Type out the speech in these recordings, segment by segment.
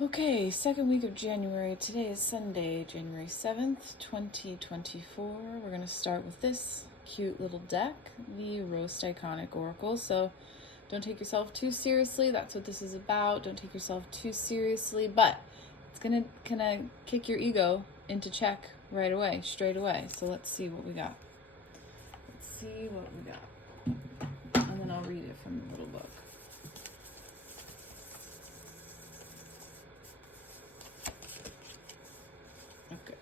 Okay, second week of January. Today is Sunday, January 7th, 2024. We're going to start with this cute little deck, the Roast Iconic Oracle. So don't take yourself too seriously. That's what this is about. Don't take yourself too seriously, but it's going to kind of kick your ego into check right away, straight away. So let's see what we got. And then I'll read it from the little book. Okay.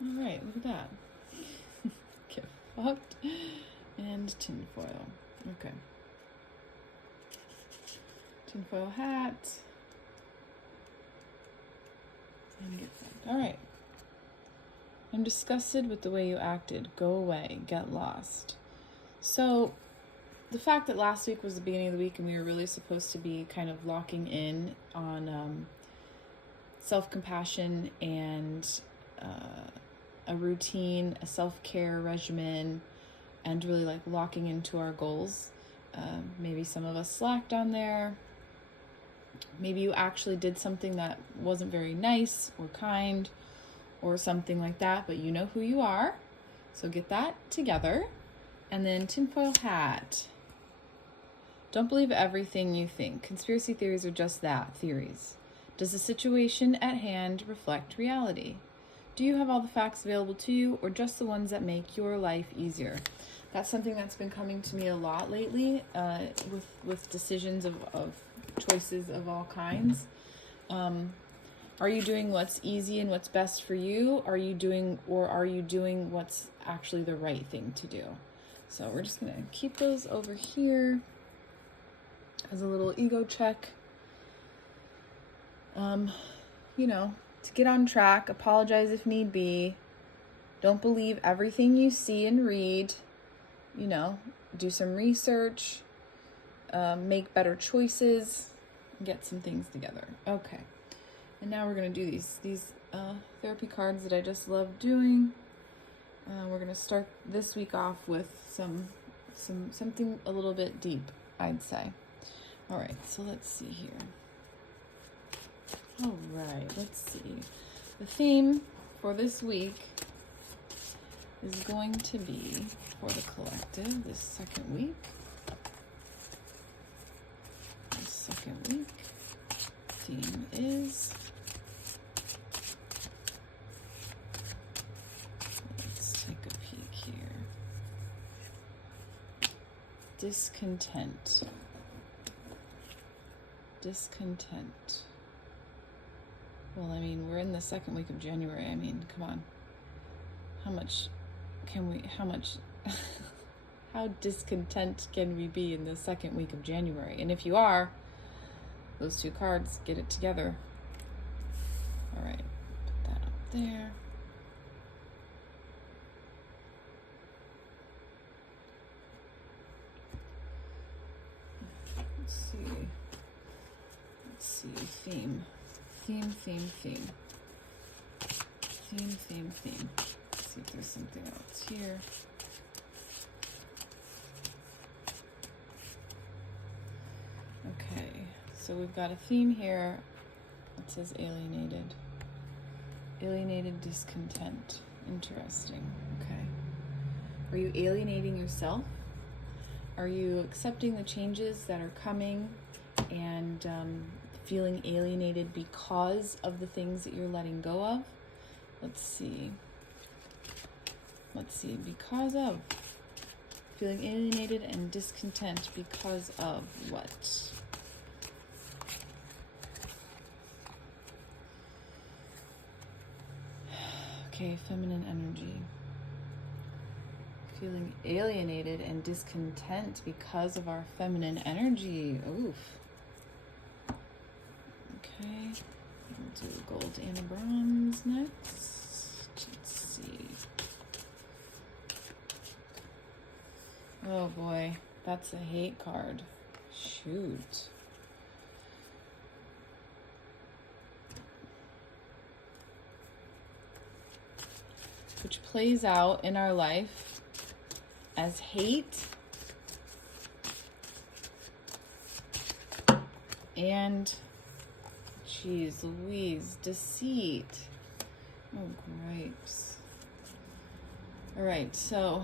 All right, look at that. Get fucked. And tinfoil. Okay. Tinfoil hat. And get fucked. All right. I'm disgusted with the way you acted. Go away. Get lost. So, the fact that last week was the beginning of the week and we were really supposed to be kind of locking in on self-compassion and a routine, a self-care regimen, and really like locking into our goals. Maybe some of us slacked on there. Maybe you actually did something that wasn't very nice or kind or something like that, but you know who you are. So get that together. And then tinfoil hat. Don't believe everything you think. Conspiracy theories are just that, theories. Does the situation at hand reflect reality? Do you have all the facts available to you, or just the ones that make your life easier? That's something that's been coming to me a lot lately, with decisions of choices of all kinds. Are you doing what's easy and what's best for you? Are you doing what's actually the right thing to do? So we're just gonna keep those over here as a little ego check. To get on track, apologize if need be. Don't believe everything you see and read. Do some research, make better choices, get some things together. Okay. And now we're going to do these therapy cards that I just love doing. We're going to start this week off with something a little bit deep, I'd say. All right, so let's see here. All right, let's see. The theme for this week is going to be, for the collective, this second week. The second week theme is, let's take a peek here. Discontent. Well, I mean, we're in the second week of January. I mean, come on. How discontent can we be in the second week of January? And if you are, those two cards, get it together. All right, put that up there. Let's see, theme. Theme. Let's see if there's something else here. Okay, so we've got a theme here that says alienated. Alienated discontent. Interesting. Okay. Are you alienating yourself? Are you accepting the changes that are coming and feeling alienated because of the things that you're letting go of? Let's see. Because of. Feeling alienated and discontent because of what? Okay, feminine energy. Feeling alienated and discontent because of our feminine energy. Oof. Okay, we'll do gold and a bronze next. Let's see. Oh boy, that's a hate card. Shoot. Which plays out in our life as hate and Jeez Louise, deceit. Oh, gripes. All right, so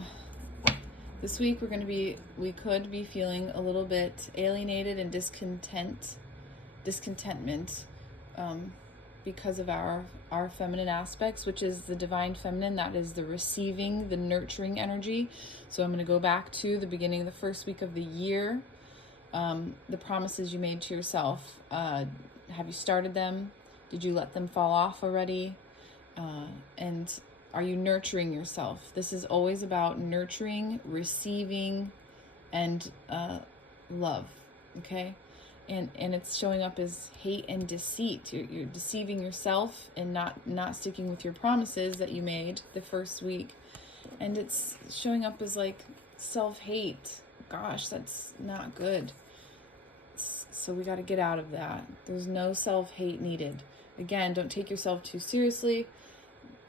this week we could be feeling a little bit alienated and discontentment, because of our feminine aspects, which is the divine feminine. That is the receiving, the nurturing energy. So I'm going to go back to the beginning of the first week of the year. The promises you made to yourself. Have you started them? Did you let them fall off already? And are you nurturing yourself? This is always about nurturing, receiving, and love. Okay? And it's showing up as hate and deceit. You're deceiving yourself and not sticking with your promises that you made the first week. And it's showing up as like self-hate. Gosh, that's not good. So we got to get out of that. There's no self-hate needed. Again, don't take yourself too seriously.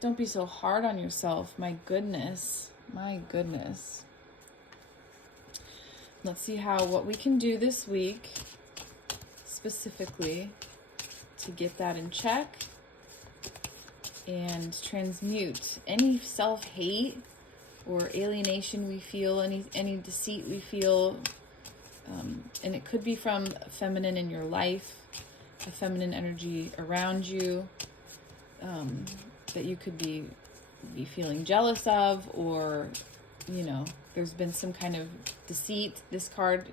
Don't be so hard on yourself. My goodness. Let's see what we can do this week specifically to get that in check and transmute any self-hate or alienation we feel, any deceit we feel, and it could be from feminine in your life, a feminine energy around you, that you could be feeling jealous of, or there's been some kind of deceit. This card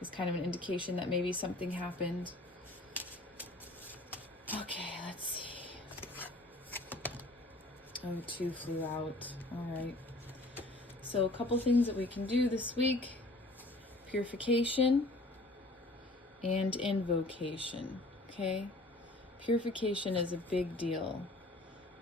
is kind of an indication that maybe something happened. Okay, let's see. Oh, 2 flew out. All right. So a couple things that we can do this week: purification and invocation. Okay? Purification is a big deal.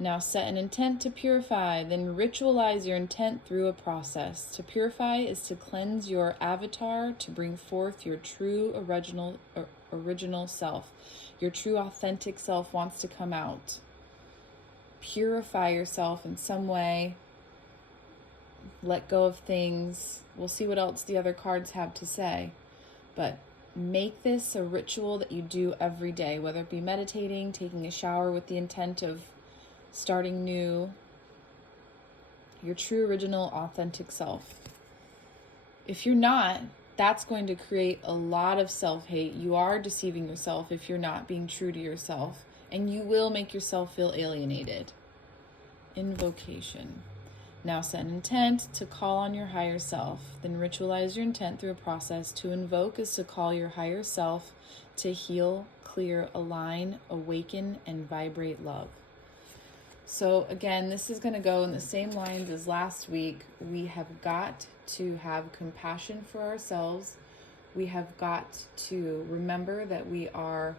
Now set an intent to purify, then ritualize your intent through a process. To purify is to cleanse your avatar, to bring forth your true original self. Your true authentic self wants to come out. Purify yourself in some way. Let go of things. We'll see what else the other cards have to say. But make this a ritual that you do every day, whether it be meditating, taking a shower with the intent of starting new, your true, original, authentic self. If you're not, that's going to create a lot of self-hate. You are deceiving yourself if you're not being true to yourself, and you will make yourself feel alienated. Invocation. Now set an intent to call on your higher self. Then ritualize your intent through a process. To invoke is to call your higher self to heal, clear, align, awaken, and vibrate love. So again, this is going to go in the same lines as last week. We have got to have compassion for ourselves. We have got to remember that we are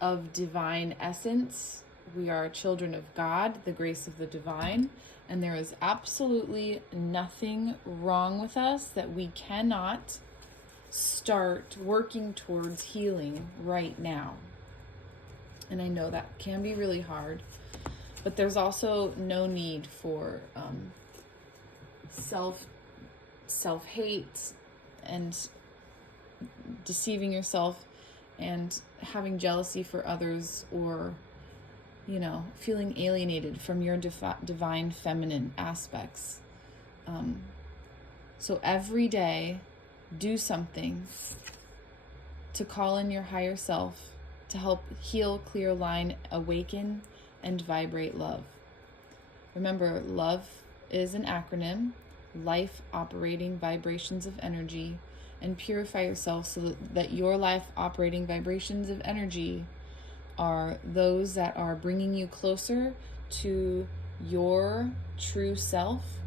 of divine essence. We are children of God, the grace of the divine, and there is absolutely nothing wrong with us that we cannot start working towards healing right now. And I know that can be really hard. But there's also no need for self-hate and deceiving yourself and having jealousy for others, or feeling alienated from your divine feminine aspects. So every day, do something to call in your higher self to help heal, clear, align, awaken, and vibrate love. Remember, love is an acronym: life operating vibrations of energy, and purify yourself so that your life operating vibrations of energy are those that are bringing you closer to your true self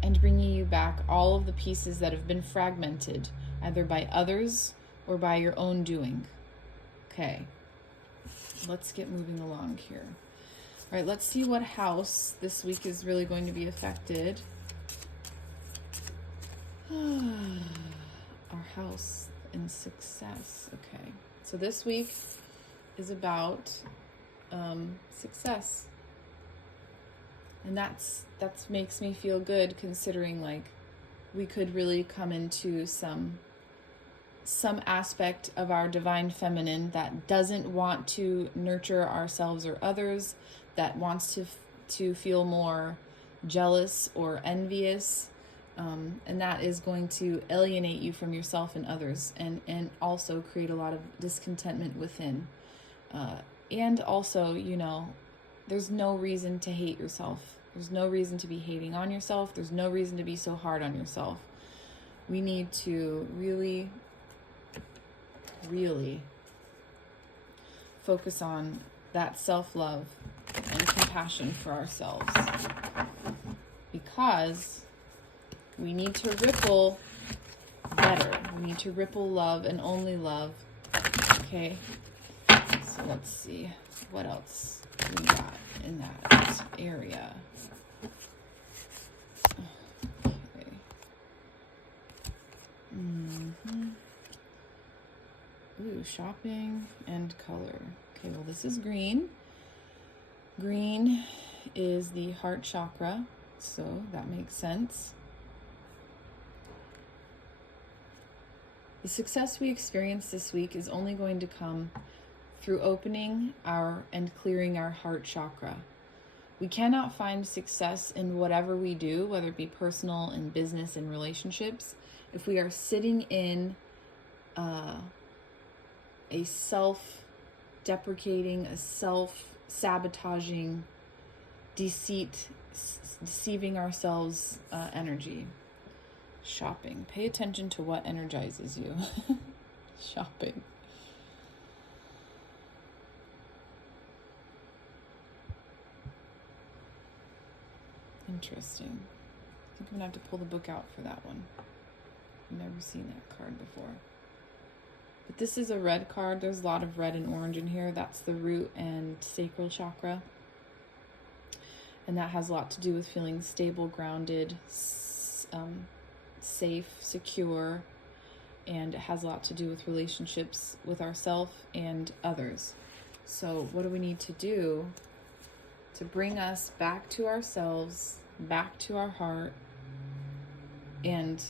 and bringing you back all of the pieces that have been fragmented, either by others or by your own doing. Okay. Let's get moving along here. All right, let's see what house this week is really going to be affected. Our house in success. Okay, so this week is about success. And that's makes me feel good, considering like we could really come into some some aspect of our divine feminine that doesn't want to nurture ourselves or others, that wants to feel more jealous or envious, and that is going to alienate you from yourself and others, and also create a lot of discontentment within. And also, there's no reason to hate yourself. There's no reason to be hating on yourself. There's no reason to be so hard on yourself. We need to really, really focus on that self-love and compassion for ourselves, because we need to ripple better. We need to ripple love and only love. Okay, so let's see what else we got in that area. Okay. Ooh, shopping and color. Okay, well, this is green. Green is the heart chakra, so that makes sense. The success we experience this week is only going to come through opening and clearing our heart chakra. We cannot find success in whatever we do, whether it be personal, in business, in relationships, if we are sitting in a self-deprecating, a self-sabotaging, deceiving ourselves energy. Shopping. Pay attention to what energizes you. Shopping. Interesting. I think I'm gonna have to pull the book out for that one. I've never seen that card before. But this is a red card. There's a lot of red and orange in here. That's the root and sacral chakra. And that has a lot to do with feeling stable, grounded, safe, secure, and it has a lot to do with relationships with ourselves and others. So what do we need to do to bring us back to ourselves, back to our heart, and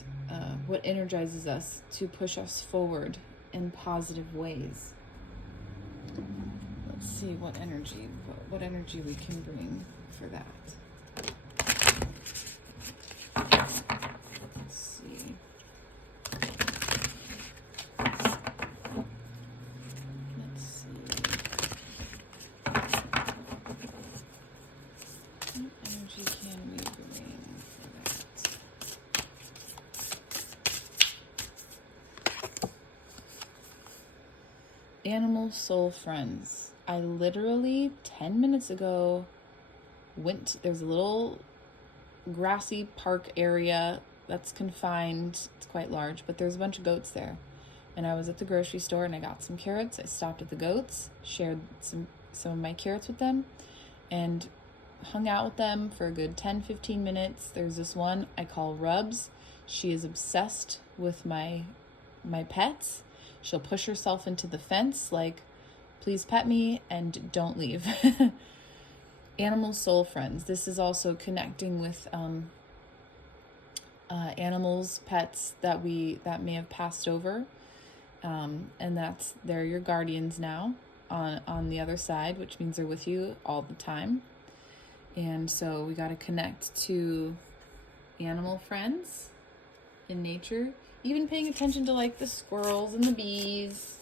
what energizes us to push us forward in positive ways? Let's see what energy we can bring for that. Let's see. What energy can we bring for that? Animal soul friends. I literally 10 minutes ago there's a little grassy park area that's confined. It's quite large, but there's a bunch of goats there. And I was at the grocery store and I got some carrots. I stopped at the goats, shared some of my carrots with them, and hung out with them for a good 10-15 minutes. There's this one I call Rubs. She is obsessed with my pets. She'll push herself into the fence like, please pet me and don't leave. Animal soul friends. This is also connecting with animals, pets that may have passed over, and they're your guardians now on the other side, which means they're with you all the time. And so we got to connect to animal friends in nature, even paying attention to like the squirrels and the bees.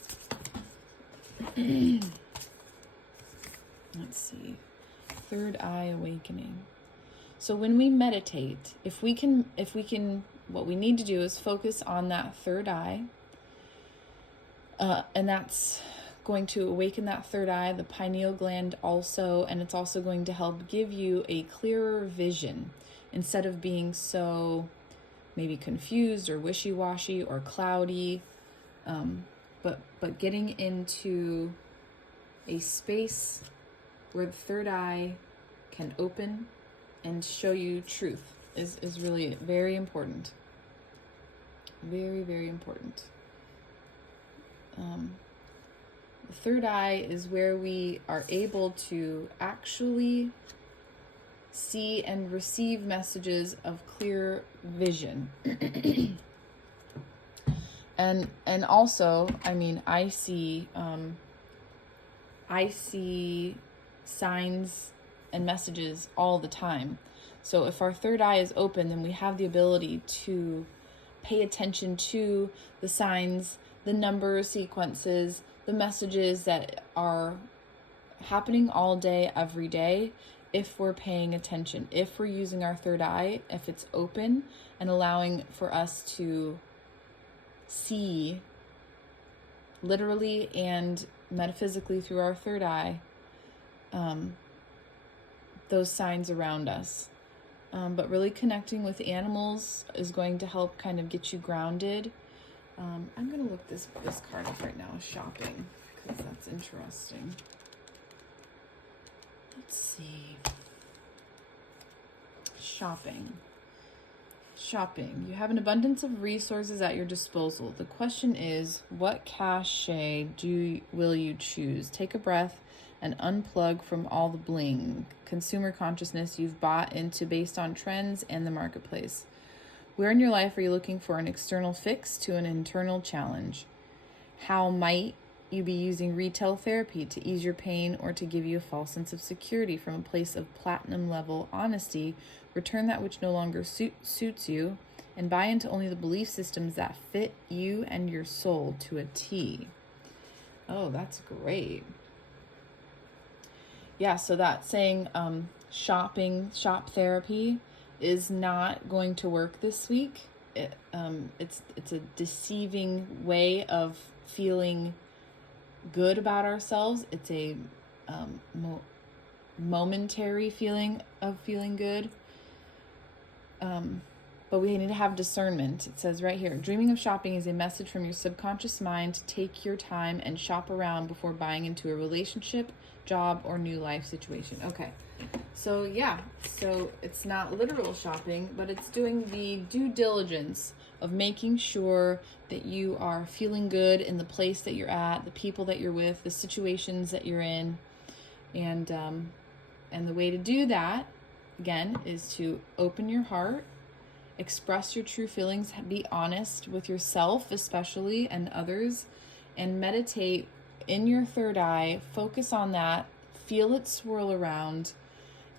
Let's see. Third eye awakening. So when we meditate, if we can, what we need to do is focus on that third eye, and that's going to awaken that third eye, the pineal gland also, and it's also going to help give you a clearer vision instead of being so maybe confused or wishy-washy or cloudy, but getting into a space where the third eye can open and show you truth is really very important. Very, very important. The third eye is where we are able to actually see and receive messages of clear vision. And also, I mean, I see signs and messages all the time. So if our third eye is open, then we have the ability to pay attention to the signs, the number sequences, the messages that are happening all day, every day, if we're paying attention, if we're using our third eye, if it's open and allowing for us to see literally and metaphysically through our third eye, those signs around us. But really connecting with animals is going to help kind of get you grounded. I'm going to look this card up right now, shopping, because that's interesting. Let's see. Shopping. You have an abundance of resources at your disposal. The question is, what cachet will you choose? Take a breath and unplug from all the bling, consumer consciousness you've bought into based on trends and the marketplace. Where in your life are you looking for an external fix to an internal challenge? How might you be using retail therapy to ease your pain or to give you a false sense of security from a place of platinum level honesty? Return that which no longer suits you and buy into only the belief systems that fit you and your soul to a T. Oh, that's great. Yeah, so that saying shop therapy is not going to work this week. It's a deceiving way of feeling good about ourselves. It's a momentary feeling of feeling good. But we need to have discernment. It says right here, dreaming of shopping is a message from your subconscious mind to take your time and shop around before buying into a relationship, job, or new life situation. Okay, so yeah, so it's not literal shopping, but it's doing the due diligence of making sure that you are feeling good in the place that you're at, the people that you're with, the situations that you're in. And the way to do that, again, is to open your heart, express your true feelings, be honest with yourself especially and others, and meditate in your third eye. Focus on that, feel it swirl around,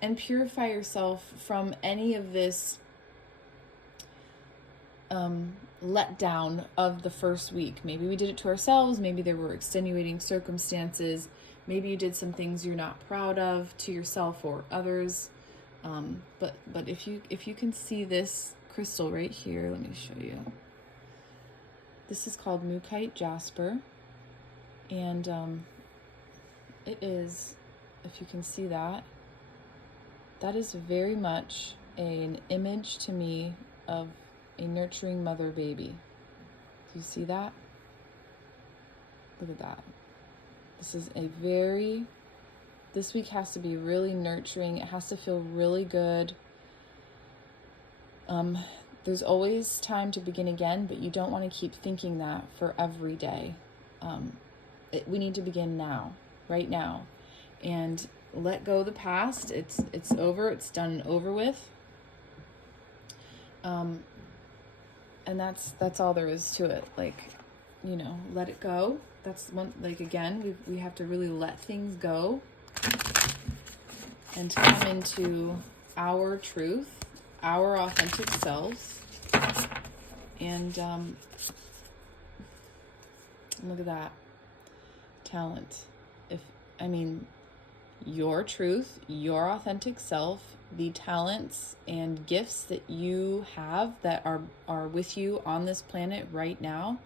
and purify yourself from any of this letdown of the first week. Maybe we did it to ourselves, maybe there were extenuating circumstances, maybe you did some things you're not proud of to yourself or others. But if you can see this crystal right here, let me show you. This is called Mukite Jasper, and it is, if you can see that is very much an image to me of a nurturing mother baby. Do you see that? Look at that. This week has to be really nurturing. It has to feel really good. There's always time to begin again, but you don't want to keep thinking that for every day. We need to begin now, right now, and let go of the past. It's over. It's done and over with. And that's all there is to it. Like, let it go. That's one. Like, again, we have to really let things go and come into our truth, our authentic selves. And look at that talent. Your truth, your authentic self, the talents and gifts that you have that are with you on this planet right now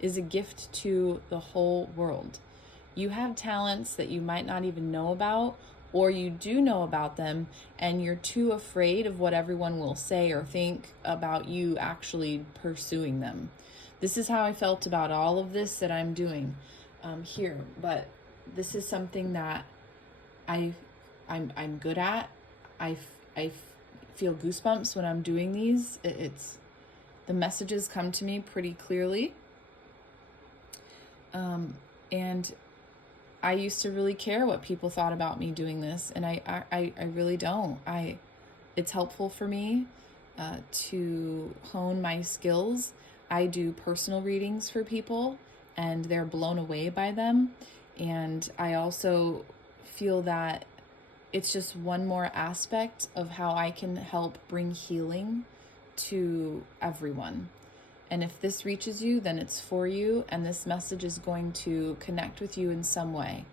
is a gift to the whole world. You have talents that you might not even know about, or you do know about them and you're too afraid of what everyone will say or think about you actually pursuing them. This is how I felt about all of this that I'm doing here, but this is something that I'm good at. I feel goosebumps when I'm doing these. The messages come to me pretty clearly. And I used to really care what people thought about me doing this, and I really don't. It's helpful for me to hone my skills, I do personal readings for people and they're blown away by them. And I also feel that it's just one more aspect of how I can help bring healing to everyone. And if this reaches you, then it's for you, and this message is going to connect with you in some way.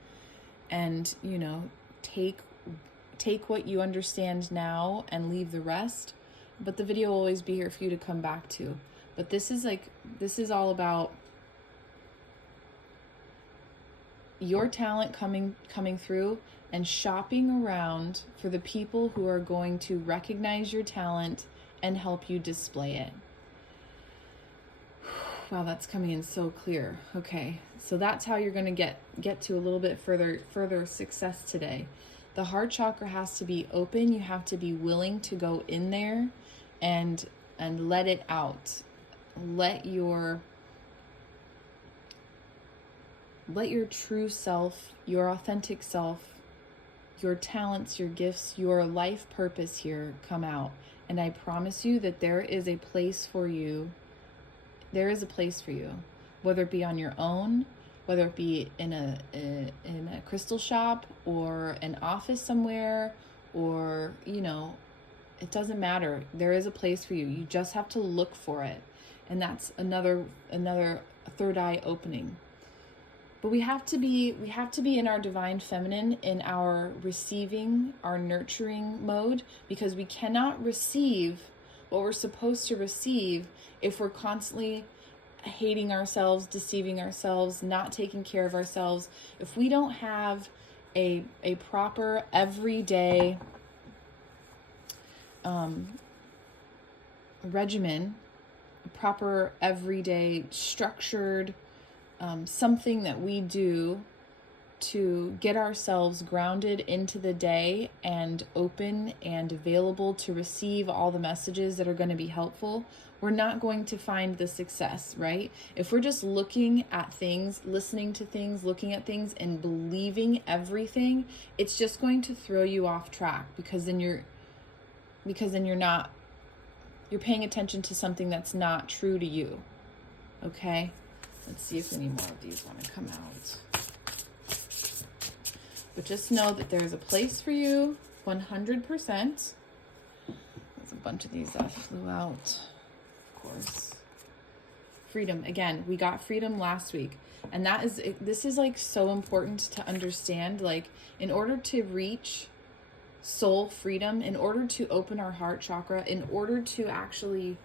And, you know, take what you understand now and leave the rest. But the video will always be here for you to come back to. But this is all about your talent coming through and shopping around for the people who are going to recognize your talent and help you display it. Wow, that's coming in so clear. Okay, so that's how you're going to get to a little bit further success today. The heart chakra has to be open. You have to be willing to go in there and let it out. Let your true self, your authentic self, your talents, your gifts, your life purpose here come out. And I promise you that there is a place for you. There is a place for you, whether it be on your own, whether it be in a crystal shop or an office somewhere, or, you know, it doesn't matter. There is a place for you. You just have to look for it. And that's another third eye opening. But we have to be in our divine feminine, in our receiving, our nurturing mode, because we cannot receive what we're supposed to receive if we're constantly hating ourselves, deceiving ourselves, not taking care of ourselves. If we don't have a proper everyday regimen, a proper everyday structured something that we do to get ourselves grounded into the day and open and available to receive all the messages that are going to be helpful, we're not going to find the success, right? If we're just looking at things, listening to things, looking at things and believing everything, it's just going to throw you off track, because then you're paying attention to something that's not true to you. Okay? Let's see if any more of these want to come out. But just know that there's a place for you, 100%. There's a bunch of these that flew out, of course. Freedom. Again, we got freedom last week. And this is like so important to understand. Like, in order to reach soul freedom, in order to open our heart chakra, in order to actually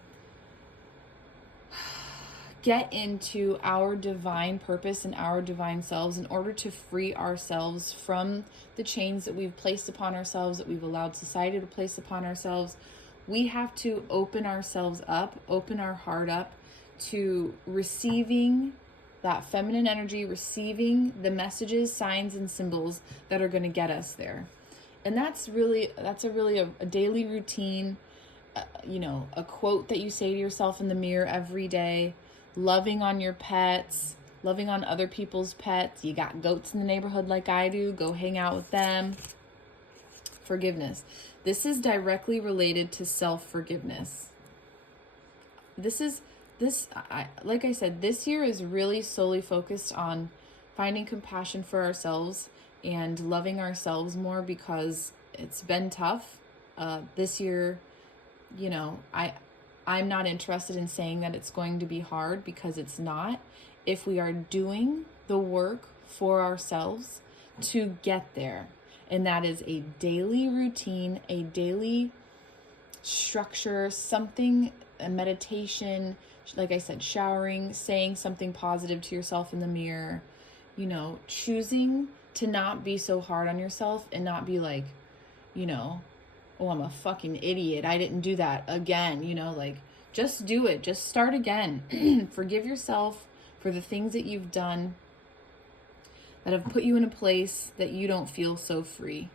get into our divine purpose and our divine selves, in order to free ourselves from the chains that we've placed upon ourselves, that we've allowed society to place upon ourselves, we have to open ourselves up, open our heart up to receiving that feminine energy, receiving the messages, signs, and symbols that are going to get us there. And that's a daily routine, a quote that you say to yourself in the mirror every day. Loving on your pets, loving on other people's pets. You got goats in the neighborhood like I do, go hang out with them. Forgiveness. This is directly related to self-forgiveness. Like I said, this year is really solely focused on finding compassion for ourselves and loving ourselves more, because it's been tough. This year, I'm not interested in saying that it's going to be hard, because it's not, if we are doing the work for ourselves to get there. And that is a daily routine, a daily structure, something, a meditation, like I said, showering, saying something positive to yourself in the mirror, choosing to not be so hard on yourself and not be like, oh, I'm a fucking idiot, I didn't do that again, just do it. Just start again. Forgive yourself for the things that you've done that have put you in a place that you don't feel so free,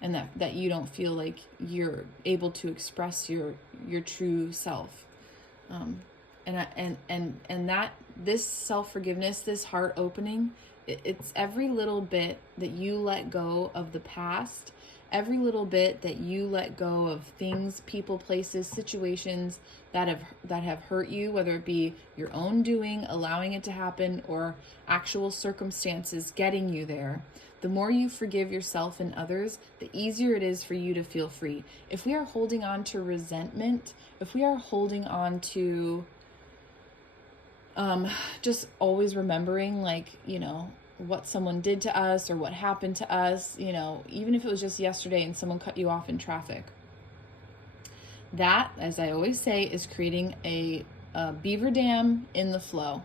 and that you don't feel like you're able to express your true self. And that this self-forgiveness, this heart opening, it's every little bit that you let go of the past every little bit that you let go of things, people, places, situations that have hurt you, whether it be your own doing, allowing it to happen, or actual circumstances getting you there, the more you forgive yourself and others, the easier it is for you to feel free. If we are holding on to resentment, if we are holding on to just always remembering, like, what someone did to us or what happened to us, even if it was just yesterday and someone cut you off in traffic. That, as I always say, is creating a beaver dam in the flow.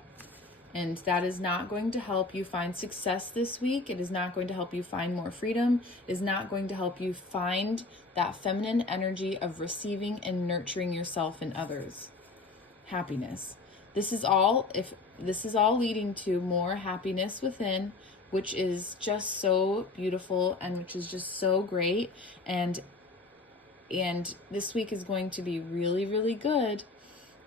And that is not going to help you find success this week. It is not going to help you find more freedom. It is not going to help you find that feminine energy of receiving and nurturing yourself and others. Happiness. This is all leading to more happiness within, which is just so beautiful and which is just so great. And this week is going to be really, really good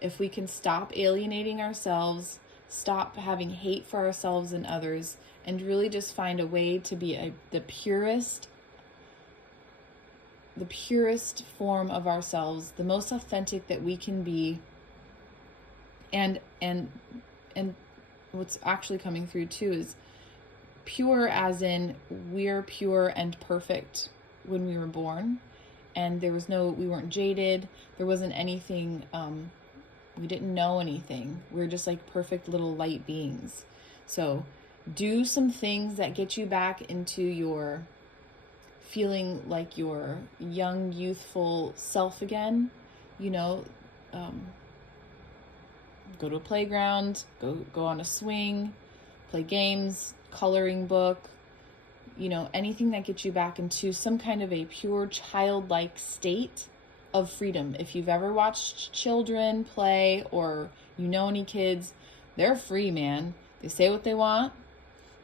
if we can stop alienating ourselves, stop having hate for ourselves and others, and really just find a way to be the purest form of ourselves, the most authentic that we can be. And what's actually coming through too is pure, as in we're pure and perfect when we were born, and we weren't jaded, there wasn't anything, we didn't know anything. We're just like perfect little light beings. So do some things that get you back into your feeling like your young, youthful self again. Go to a playground, go on a swing, play games, coloring book, anything that gets you back into some kind of a pure childlike state of freedom. If you've ever watched children play, or any kids, they're free, man. They say what they want,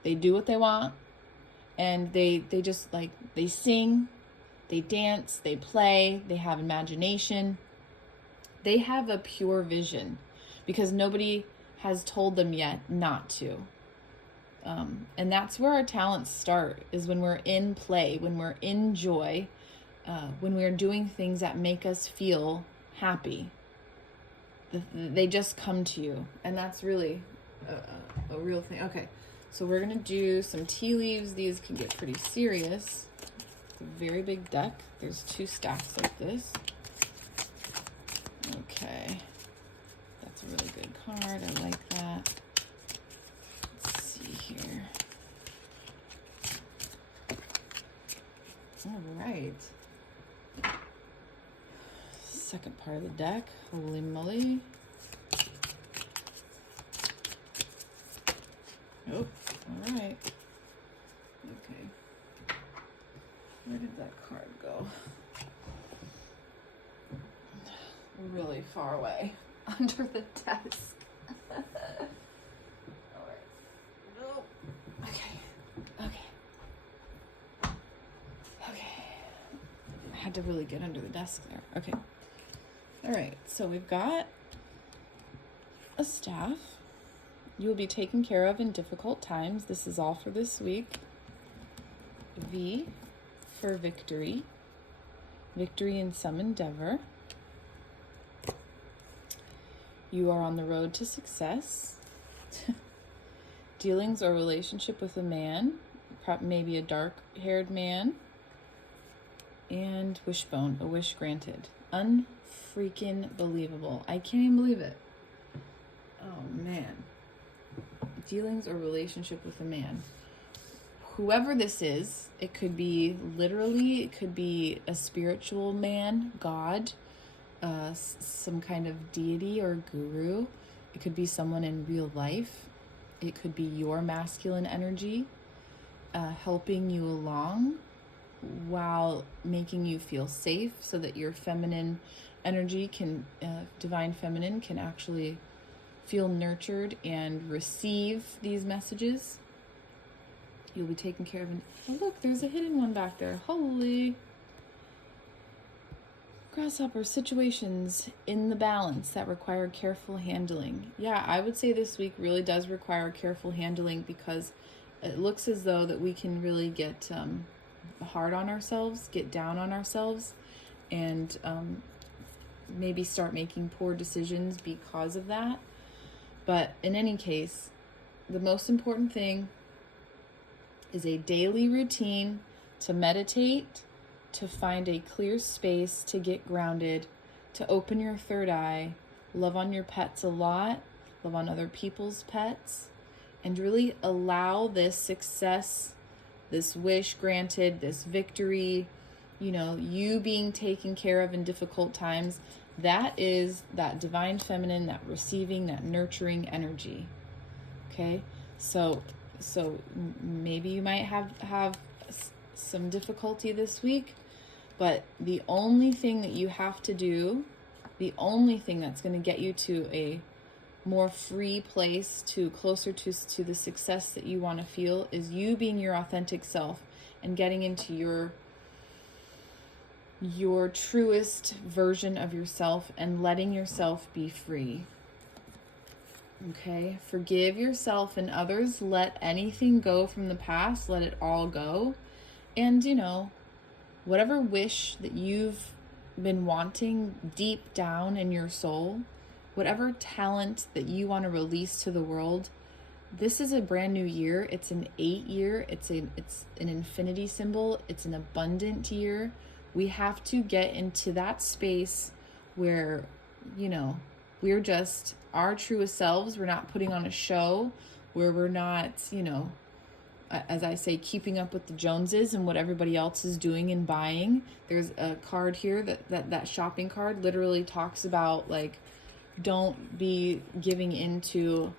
they do what they want, and they just they sing, they dance, they play, they have imagination. They have a pure vision because nobody has told them yet not to. And that's where our talents start, is when we're in play, when we're in joy, when we're doing things that make us feel happy. They just come to you. And that's really a real thing. Okay, so we're going to do some tea leaves. These can get pretty serious. It's a very big deck. There's 2 stacks like this. Okay. That's a really good card. I like that. Let's see here. All right. Second part of the deck. Holy moly. Oh, all right. Okay. Where did that card go? Really far away. Under the desk. All right. Nope. Okay. I had to really get under the desk there. Okay. All right. So we've got a staff. You will be taken care of in difficult times. This is all for this week. V for victory. Victory in some endeavor. You are on the road to success. Dealings or relationship with a man, maybe a dark-haired man. And wishbone, a wish granted. Unfreaking believable. I can't even believe it. Oh, man. Dealings or relationship with a man. Whoever this is, it could be literally, it could be a spiritual man, God, some kind of deity or guru. It could be someone in real life. It could be your masculine energy helping you along while making you feel safe, so that your feminine energy divine feminine can actually feel nurtured and receive these messages. You'll be taken care of. Oh, look, there's a hidden one back there. Holy. Grasshopper, situations in the balance that require careful handling. Yeah, I would say this week really does require careful handling, because it looks as though that we can really get hard on ourselves, get down on ourselves, and maybe start making poor decisions because of that. But in any case, the most important thing is a daily routine to meditate, to find a clear space to get grounded, to open your third eye, love on your pets a lot, love on other people's pets, and really allow this success, this wish granted, this victory, you being taken care of in difficult times. That is that divine feminine, that receiving, that nurturing energy. Okay? So maybe you might have some difficulty this week, but the only thing that you have to do, the only thing that's going to get you to a more free place, to closer to the success that you want to feel, is you being your authentic self and getting into your truest version of yourself and letting yourself be free. Okay? Forgive yourself and others. Let anything go from the past. Let it all go. And, whatever wish that you've been wanting deep down in your soul, whatever talent that you want to release to the world, this is a brand new year. It's an 8 year. It's an infinity symbol. It's an abundant year. We have to get into that space where, we're just our truest selves. We're not putting on a show, where we're not, as I say, keeping up with the Joneses and what everybody else is doing and buying. There's a card here that shopping card literally talks about, like, don't be giving into,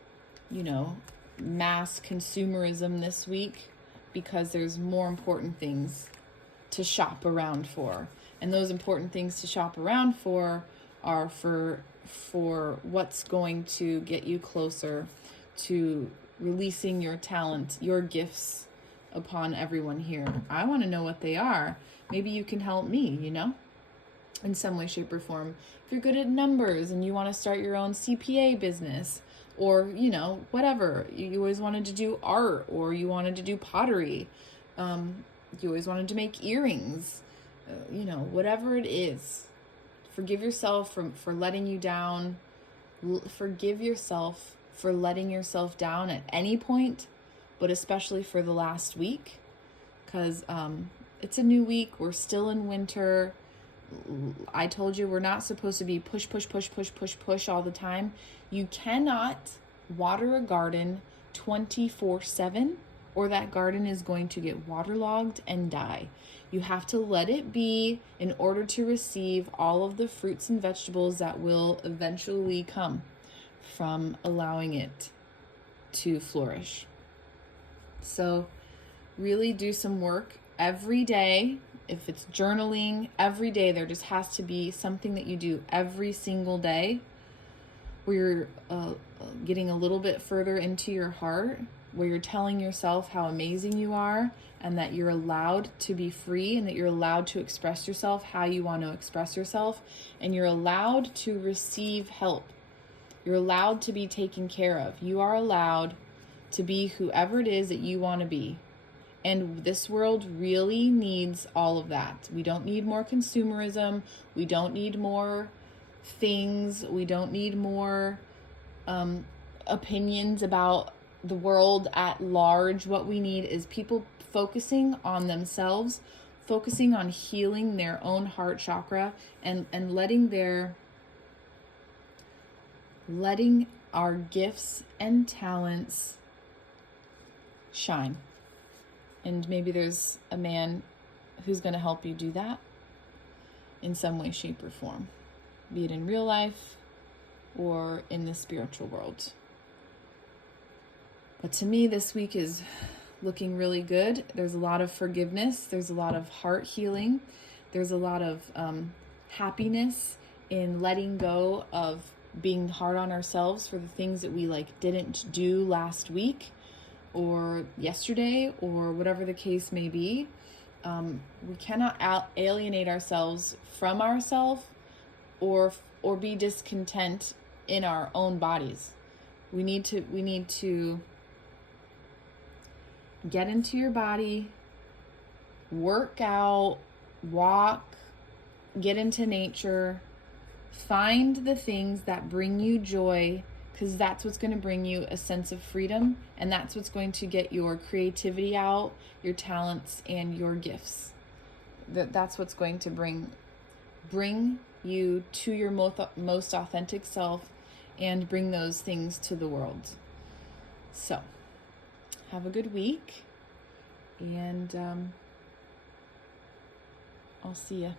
mass consumerism this week, because there's more important things to shop around for. And those important things to shop around for are for what's going to get you closer to releasing your talent, your gifts upon everyone here. I want to know what they are. Maybe you can help me, in some way, shape, or form. If you're good at numbers and you want to start your own CPA business, or, whatever, you always wanted to do art, or you wanted to do pottery, you always wanted to make earrings, whatever it is, forgive yourself for letting you down. Forgive yourself for letting yourself down at any point, but especially for the last week, because it's a new week. We're still in winter. I told you we're not supposed to be push all the time. You cannot water a garden 24/7, or that garden is going to get waterlogged and die. You have to let it be in order to receive all of the fruits and vegetables that will eventually come from allowing it to flourish. So really do some work every day. If it's journaling, every day, there just has to be something that you do every single day where you're getting a little bit further into your heart, where you're telling yourself how amazing you are, and that you're allowed to be free, and that you're allowed to express yourself how you want to express yourself, and you're allowed to receive help. You're allowed to be taken care of. You are allowed to be whoever it is that you want to be. And this world really needs all of that. We don't need more consumerism. We don't need more things. We don't need more opinions about the world at large. What we need is people focusing on themselves, focusing on healing their own heart chakra, and letting our gifts and talents shine. And maybe there's a man who's going to help you do that in some way, shape, or form, be it in real life or in the spiritual world. But to me, this week is looking really good. There's a lot of forgiveness. There's a lot of heart healing. There's a lot of happiness in letting go of being hard on ourselves for the things that we didn't do last week or yesterday, or whatever the case may be. We cannot alienate ourselves from ourselves, or be discontent in our own bodies. We need to get into your body, work out, walk, get into nature, find the things that bring you joy, because that's what's going to bring you a sense of freedom, and that's what's going to get your creativity out, your talents, and your gifts. That's what's going to bring you to your most authentic self and bring those things to the world. So, have a good week, and I'll see ya.